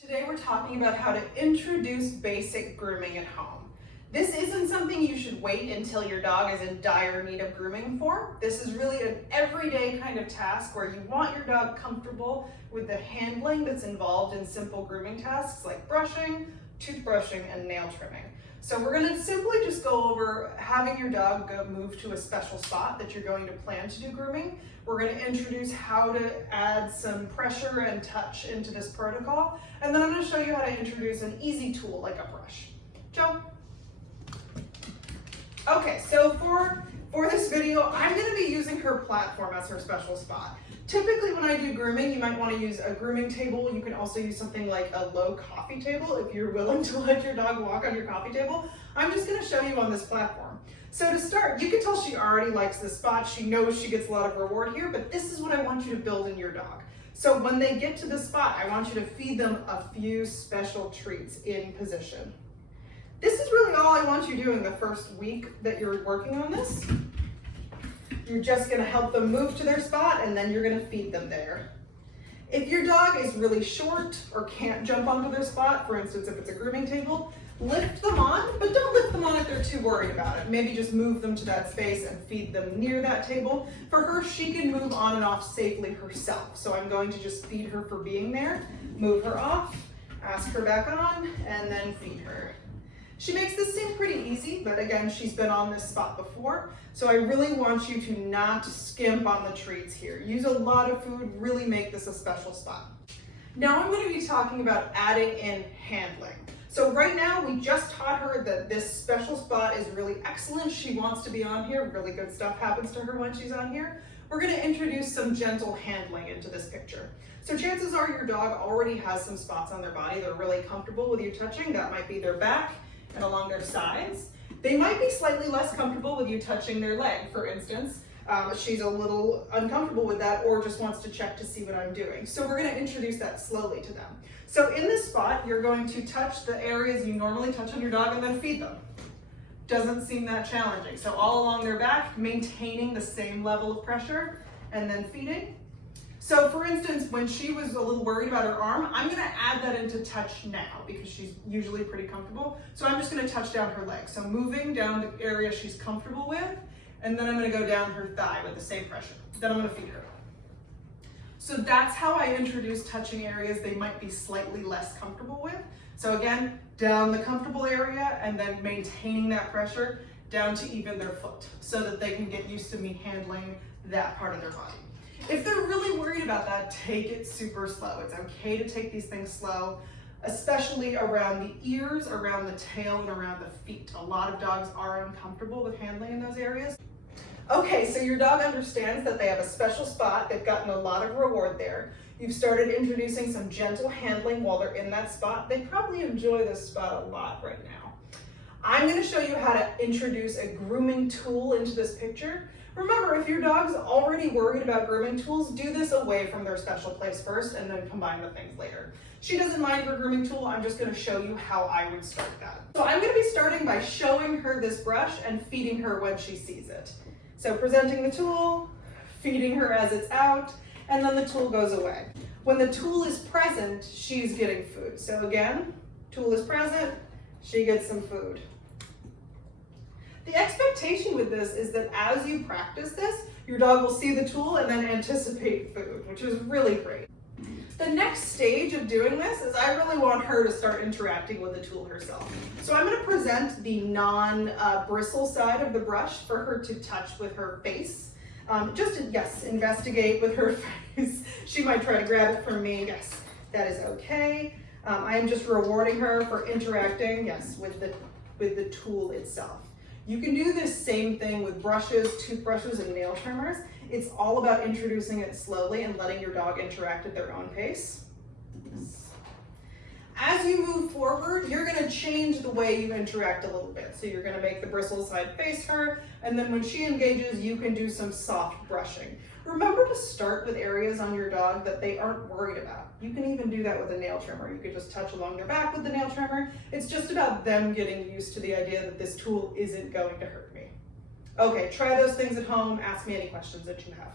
Today we're talking about how to introduce basic grooming at home. This isn't something you should wait until your dog is in dire need of grooming for. This is really an everyday kind of task where you want your dog comfortable with the handling that's involved in simple grooming tasks like brushing, toothbrushing, and nail trimming. So we're going to simply just go over having your dog go move to a special spot that you're going to plan to do grooming. We're going to introduce how to add some pressure and touch into this protocol, and then I'm going to show you how to introduce an easy tool like a brush. Joe? Okay, so for this video, I'm going to be using her platform as her special spot. Typically when I do grooming, you might want to use a grooming table. You can also use something like a low coffee table if you're willing to let your dog walk on your coffee table. I'm just going to show you on this platform. So to start, you can tell she already likes this spot. She knows she gets a lot of reward here, but this is what I want you to build in your dog. So when they get to this spot, I want you to feed them a few special treats in position. This is really all I want you doing the first week that you're working on this. You're just going to help them move to their spot, and then you're going to feed them there. If your dog is really short or can't jump onto their spot, for instance, if it's a grooming table, lift them on, but don't lift them on if they're too worried about it. Maybe just move them to that space and feed them near that table. For her, she can move on and off safely herself. So I'm going to just feed her for being there, move her off, ask her back on, and then feed her. She makes this seem pretty easy, but again, she's been on this spot before. So I really want you to not skimp on the treats here. Use a lot of food, really make this a special spot. Now I'm going to be talking about adding in handling. So right now we just taught her that this special spot is really excellent. She wants to be on here. Really good stuff happens to her when she's on here. We're going to introduce some gentle handling into this picture. So chances are your dog already has some spots on their body that are really comfortable with you touching. That might be their back and along their sides. They might be slightly less comfortable with you touching their leg, for instance. She's a little uncomfortable with that or just wants to check to see what I'm doing. So we're going to introduce that slowly to them. So in this spot, you're going to touch the areas you normally touch on your dog and then feed them. Doesn't seem that challenging. So all along their back, maintaining the same level of pressure and then feeding. So for instance, when she was a little worried about her arm, I'm going to add that into touch now because she's usually pretty comfortable. So I'm just going to touch down her leg. So moving down the area she's comfortable with, and then I'm going to go down her thigh with the same pressure. Then I'm going to feed her. So that's how I introduce touching areas they might be slightly less comfortable with. So again, down the comfortable area and then maintaining that pressure down to even their foot so that they can get used to me handling that part of their body. If they're really worried about that, take it super slow. It's okay to take these things slow, especially around the ears, around the tail, and around the feet. A lot of dogs are uncomfortable with handling in those areas. Okay, so your dog understands that they have a special spot. They've gotten a lot of reward there. You've started introducing some gentle handling while they're in that spot. They probably enjoy this spot a lot right now. I'm going to show you how to introduce a grooming tool into this picture. Remember, if your dog's already worried about grooming tools, do this away from their special place first and then combine the things later. She doesn't mind her grooming tool. I'm just going to show you how I would start that. So I'm going to be starting by showing her this brush and feeding her when she sees it. So presenting the tool, feeding her as it's out, and then the tool goes away. When the tool is present, she's getting food. So again, tool is present, she gets some food. The expectation with this is that as you practice this, your dog will see the tool and then anticipate food, which is really great. The next stage of doing this is I really want her to start interacting with the tool herself. So I'm going to present the non-bristle side of the brush for her to touch with her face. Yes, investigate with her face. She might try to grab it from me. Yes, that is okay. I am just rewarding her for interacting, yes, with the tool itself. You can do this same thing with brushes, toothbrushes, and nail trimmers. It's all about introducing it slowly and letting your dog interact at their own pace. As you move forward, you're going to change the way you interact a little bit. So you're going to make the bristle side face her, and then when she engages, you can do some soft brushing. Remember to start with areas on your dog that they aren't worried about. You can even do that with a nail trimmer. You could just touch along their back with the nail trimmer. It's just about them getting used to the idea that this tool isn't going to hurt me. Okay, try those things at home. Ask me any questions that you have.